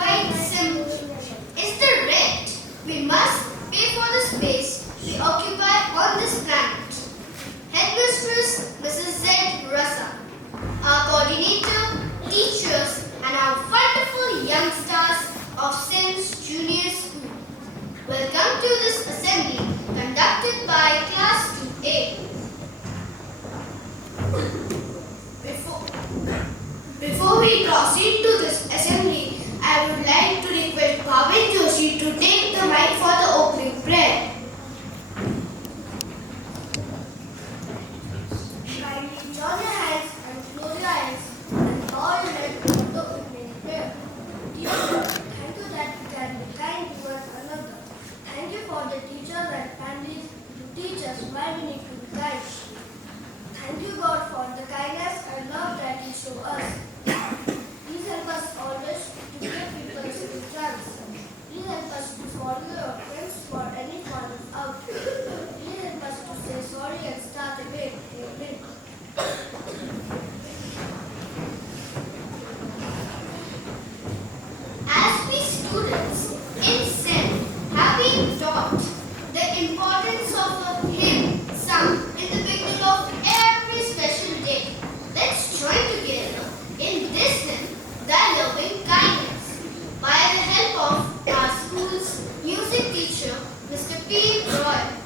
quite simple. It's the rent. We must pay for the space we occupy on this planet. Headmistress Mrs. Z. Rasa, our coordinator, teachers, and our wonderful young stars of SIN's Junior School. Welcome to this assembly conducted by Class 2A. Before we proceed to this assembly, I would like to request Bhavin Joshi to take the mic for the opening prayer. Kindly join your hands and close your eyes and all let the opening prayer. Dear Lord, thank you that we can be kind to one another. Thank you for the teachers and families to teach us why we need to be kind. Thank you, God, for the kindness and love that you show us. Please help us always to give people a chance. Please help us to follow your friends for any falling out. Please help us to say sorry and start again. Amen. As we students in SIN have been taught the importance of a hymn sung in the beginning of every special day, let's join together in this hymn, Thy Loving Kindness, by the help of our school's music teacher, Mr. P. Roy.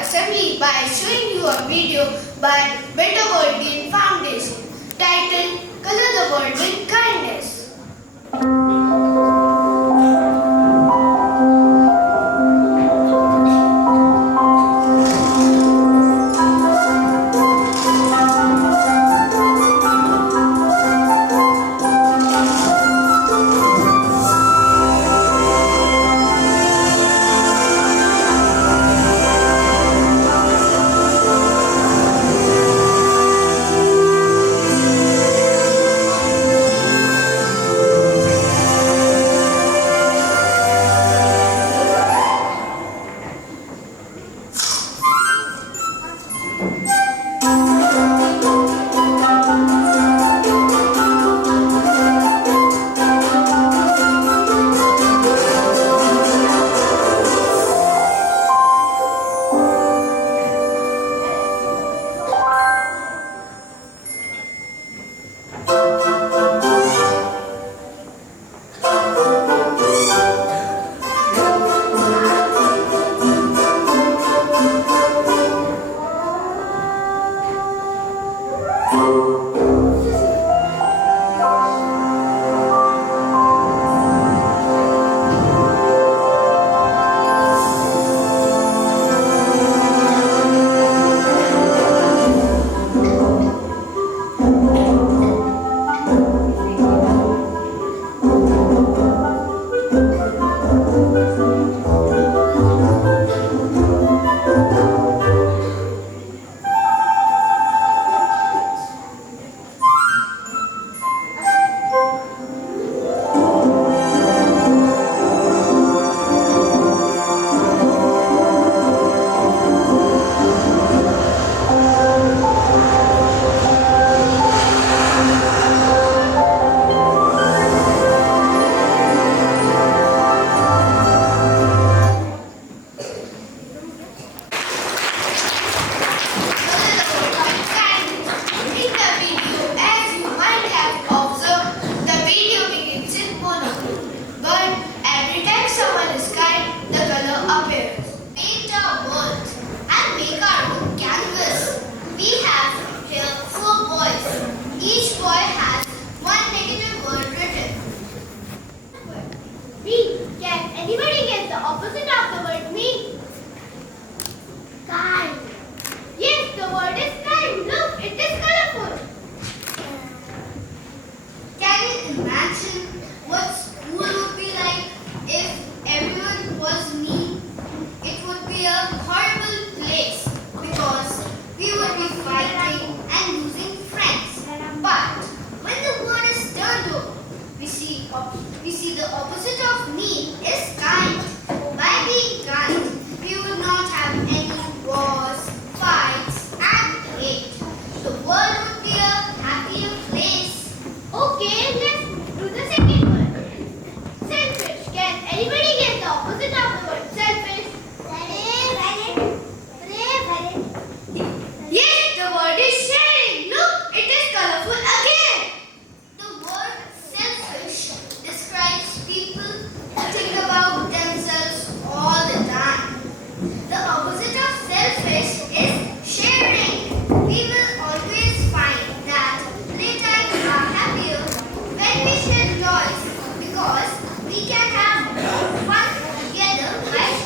Assembly by showing you a video by Better World Gain Foundation titled Color the World with Kindness. anybody guess the opposite of the word mean? Kind. Yes, the word is kind. Look, it is colorful. Can you imagine what school would be like if everyone was mean? It would be a horrible place because we would be fighting and losing friends. But when the word is turned over, we see the opposite of mean is kind. By being kind, we would not have any wars, fights, and hate. The world would be a happier place. Okay, let's do the second one. Selfish. Can anybody get the opposite of the word selfish? Yes, the word is sharing. Look, it is colorful again. The word selfish describes people who think about themselves all the time. The opposite of selfish is sharing. We will always find that playtimes are happier when we share toys because we can have more fun together by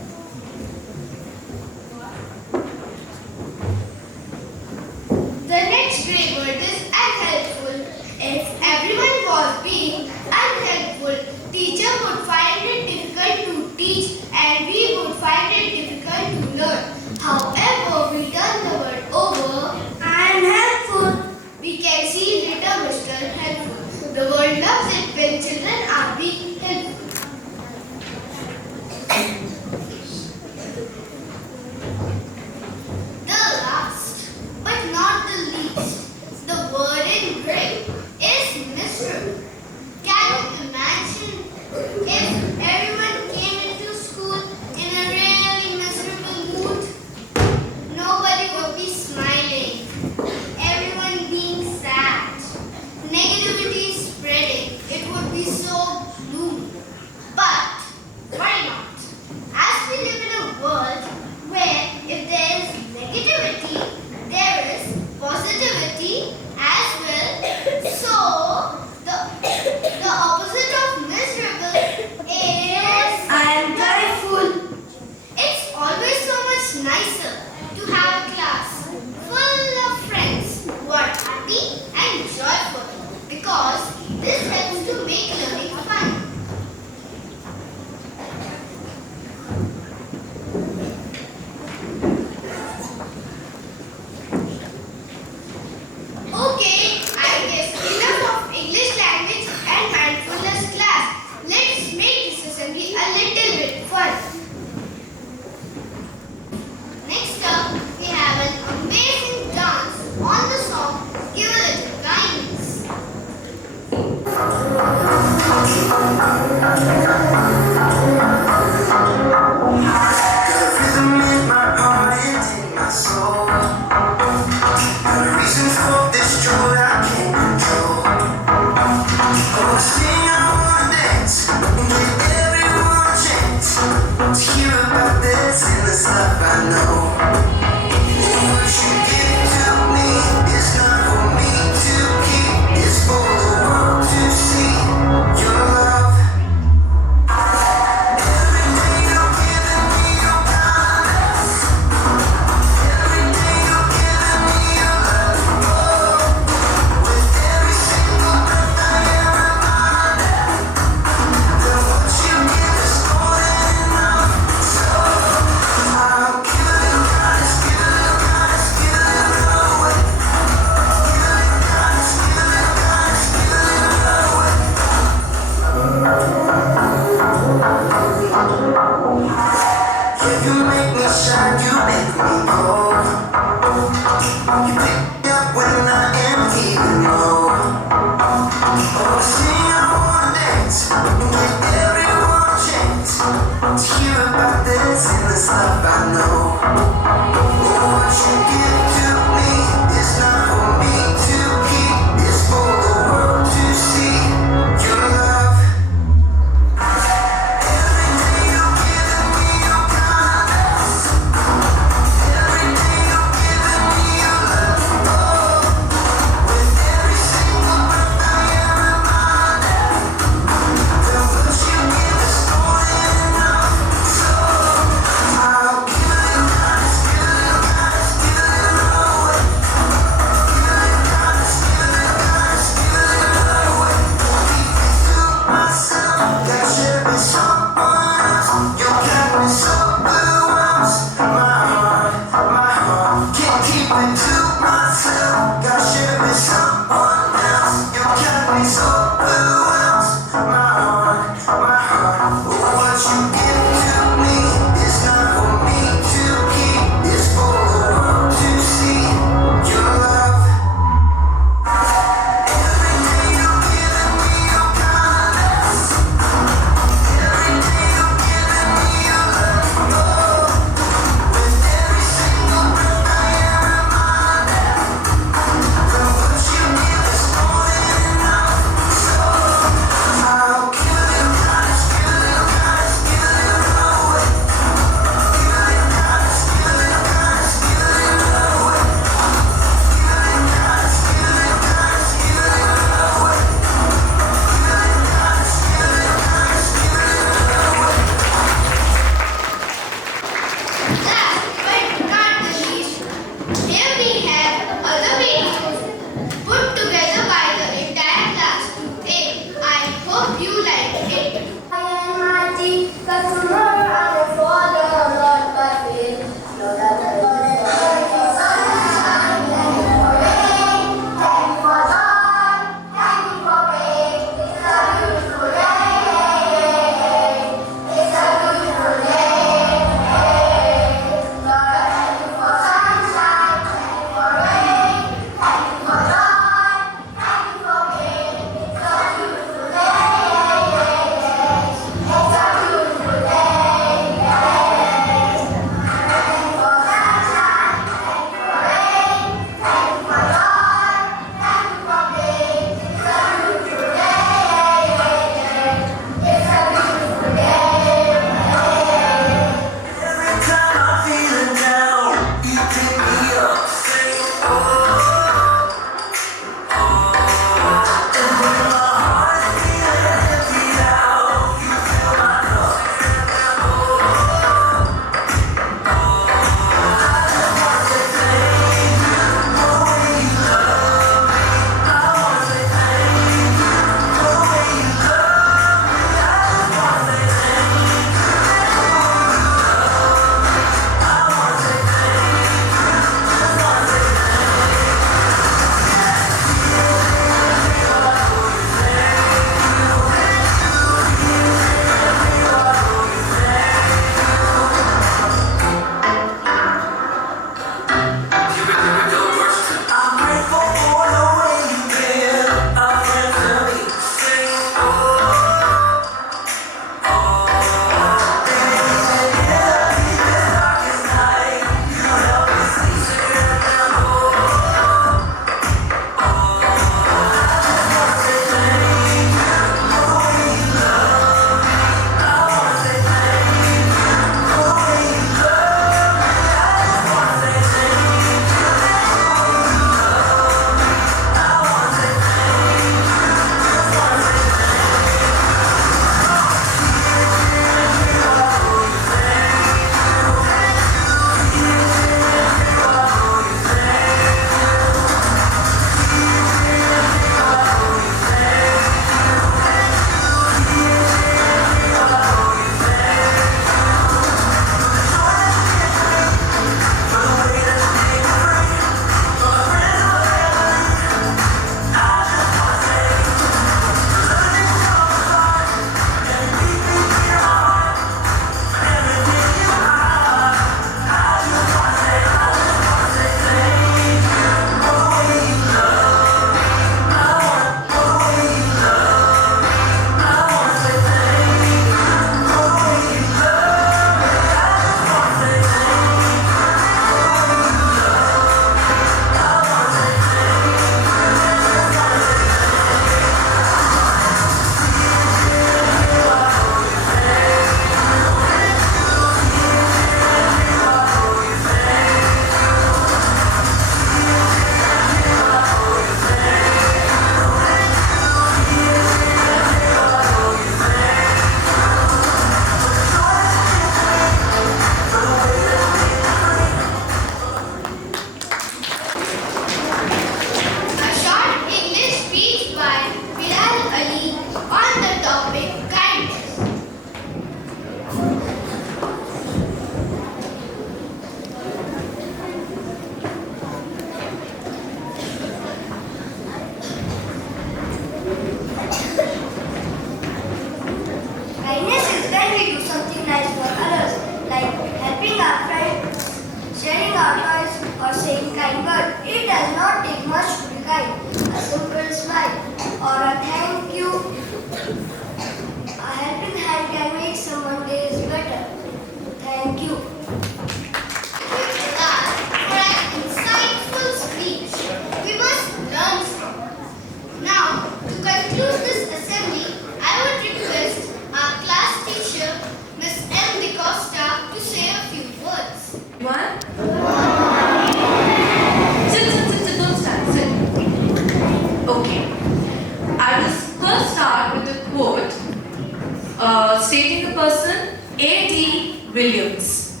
stating the person A.D. Williams.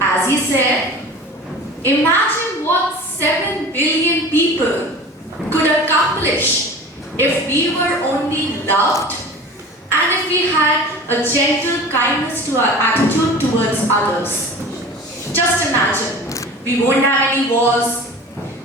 As he said, imagine what 7 billion people could accomplish if we were only loved and if we had a gentle kindness to our attitude towards others. Just imagine, we won't have any wars,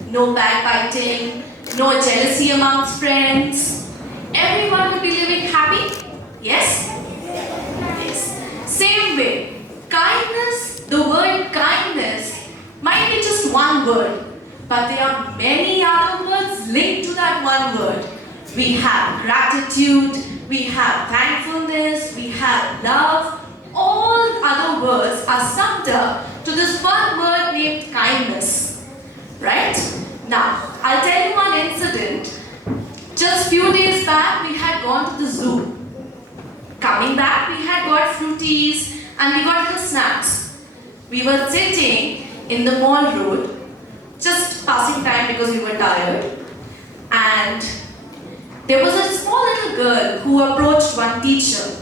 no backbiting, no jealousy amongst friends. Everyone will be living happy. Yes? Yes. Same way, kindness, the word kindness might be just one word, but there are many other words linked to that one word. We have gratitude, we have thankfulness, we have love. All other words are summed up to this one word named kindness. Right? Now, I'll tell you one incident. Just few days back, we had gone to the zoo. Coming back, we had got fruities and we got little snacks. We were sitting in the mall road, just passing time because we were tired. And there was a small little girl who approached one teacher.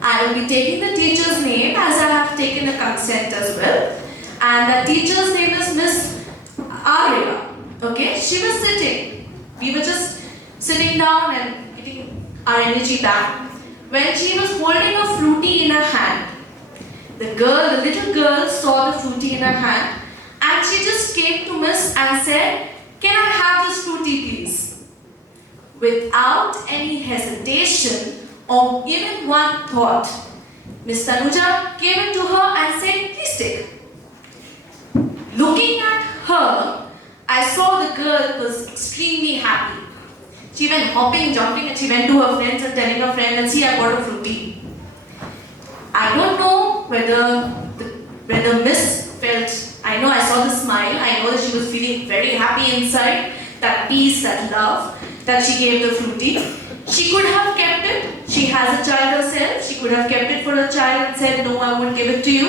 I will be taking the teacher's name as I have taken a consent as well. And the teacher's name is Miss Arya. Okay, she was sitting. We were just sitting down and getting our energy back. When she was holding a fruity in her hand, the little girl saw the fruity in her hand and she just came to Miss and said, "Can I have this fruity please?" Without any hesitation or even one thought, Miss Tanuja gave it to her and said, "Please take." Looking at her, I saw the girl was extremely happy. She went hopping, jumping, and she went to her friends and telling her friend, and see, I got a fruity. I don't know whether Miss felt, I know I saw the smile, I know that she was feeling very happy inside, that peace, that love, that she gave the fruity. She could have kept it. She has a child herself. She could have kept it for her child and said, "No, I won't give it to you."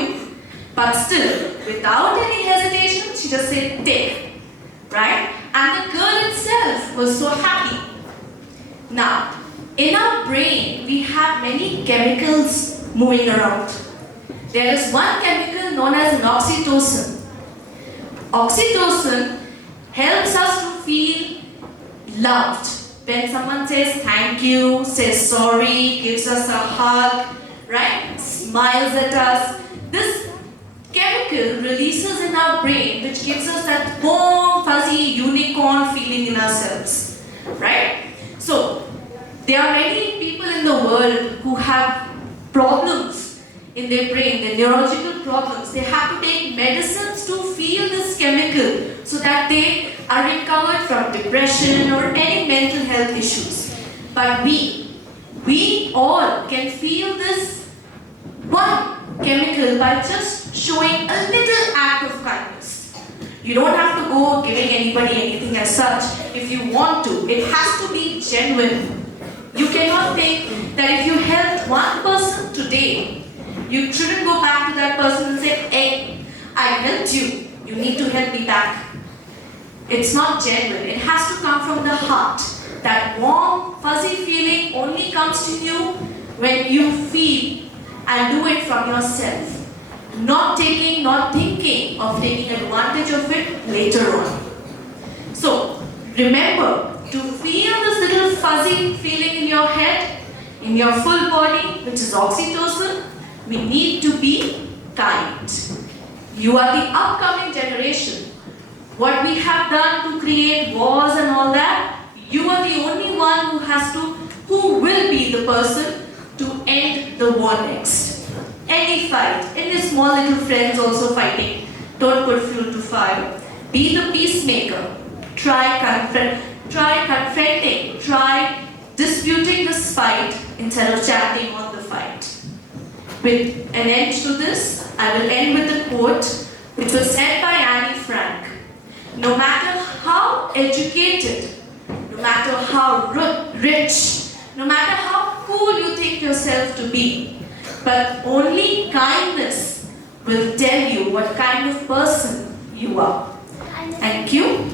But still, without any hesitation, she just said, "Take." Right? And the girl itself was so happy. Now, in our brain, we have many chemicals moving around. There is one chemical known as an oxytocin. Oxytocin helps us to feel loved. When someone says thank you, says sorry, gives us a hug, right? Smiles at us. This chemical releases in our brain which gives us that warm, fuzzy, unicorn feeling in ourselves, right? So, there are many people in the world who have problems in their brain, their neurological problems. They have to take medicines to feel this chemical so that they are recovered from depression or any mental health issues. But we all can feel this one chemical by just showing a little act of kindness. You don't have to go giving anybody anything as such if you want to. It has to be genuine. You cannot think that if you helped one person today, you shouldn't go back to that person and say, "Hey, I helped you. You need to help me back." It's not genuine. It has to come from the heart. That warm, fuzzy feeling only comes to you when you feel and do it from yourself. Not thinking of taking advantage of it later on. So, remember to feel this little fuzzy feeling in your head, in your full body, which is oxytocin. We need to be kind. You are the upcoming generation. What we have done to create wars and all that, you are the only one who will be the person to end the war next. Any fight, any small little friends also fighting, don't put fuel to fire. Be the peacemaker. Try confronting, try disputing this fight instead of chanting on the fight. With an end to this, I will end with a quote which was said by Anne Frank. No matter how educated, no matter how rich, no matter how cool you think yourself to be, but only kindness will tell you what kind of person you are. Thank you.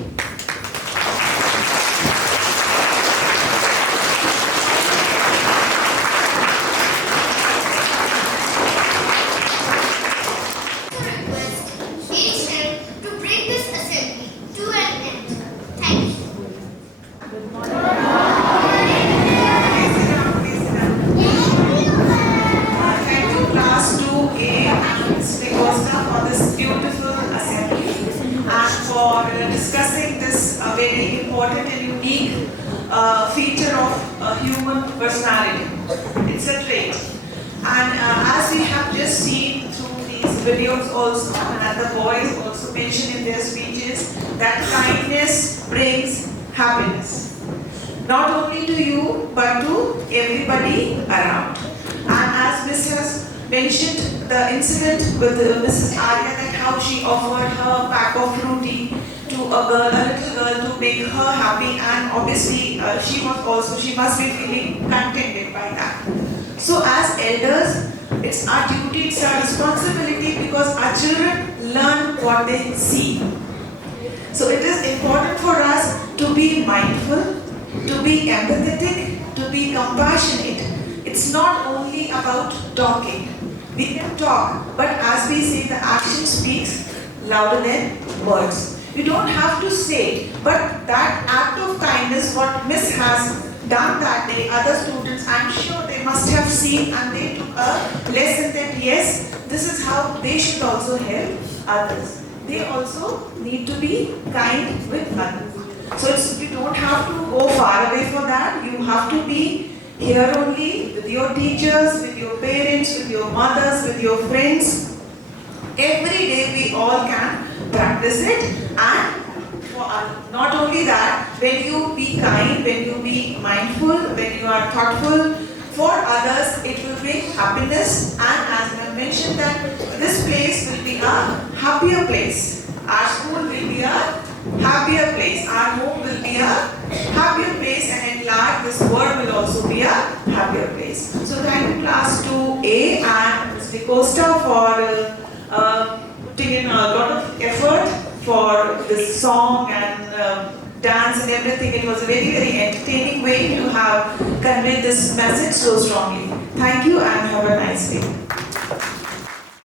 Williams also and the boys also mentioned in their speeches that kindness brings happiness. Not only to you, but to everybody around. And as Miss has mentioned the incident with Mrs. Arya, that how she offered her pack of fruity to a little girl to make her happy, and obviously she must be feeling contented by that. So as elders, it's our duty, it's our responsibility, because our children learn what they see. So it is important for us to be mindful, to be empathetic, to be compassionate. It's not only about talking. We can talk, but as we say, the action speaks louder than words. You don't have to say, but that act of kindness, what Miss has done that day, other students, I'm sure they must have seen, and they took a lesson that yes, this is how they should also help others. They also need to be kind with others. So you don't have to go far away for that. You have to be here only with your teachers, with your parents, with your mothers, with your friends. Every day we all can practice it, and not only that, when you be kind, when you be mindful, when you are thoughtful for others, it will bring happiness. And as I mentioned, that this place will be a happier place. Our school will be a happier place. Our home will be a happier place, and at large this world will also be a happier place. So thank you class 2A and Ms. Vicosta for putting in a lot of effort for this song and dance and everything. It was a very, very entertaining way to have conveyed this message so strongly. Thank you and have a nice day.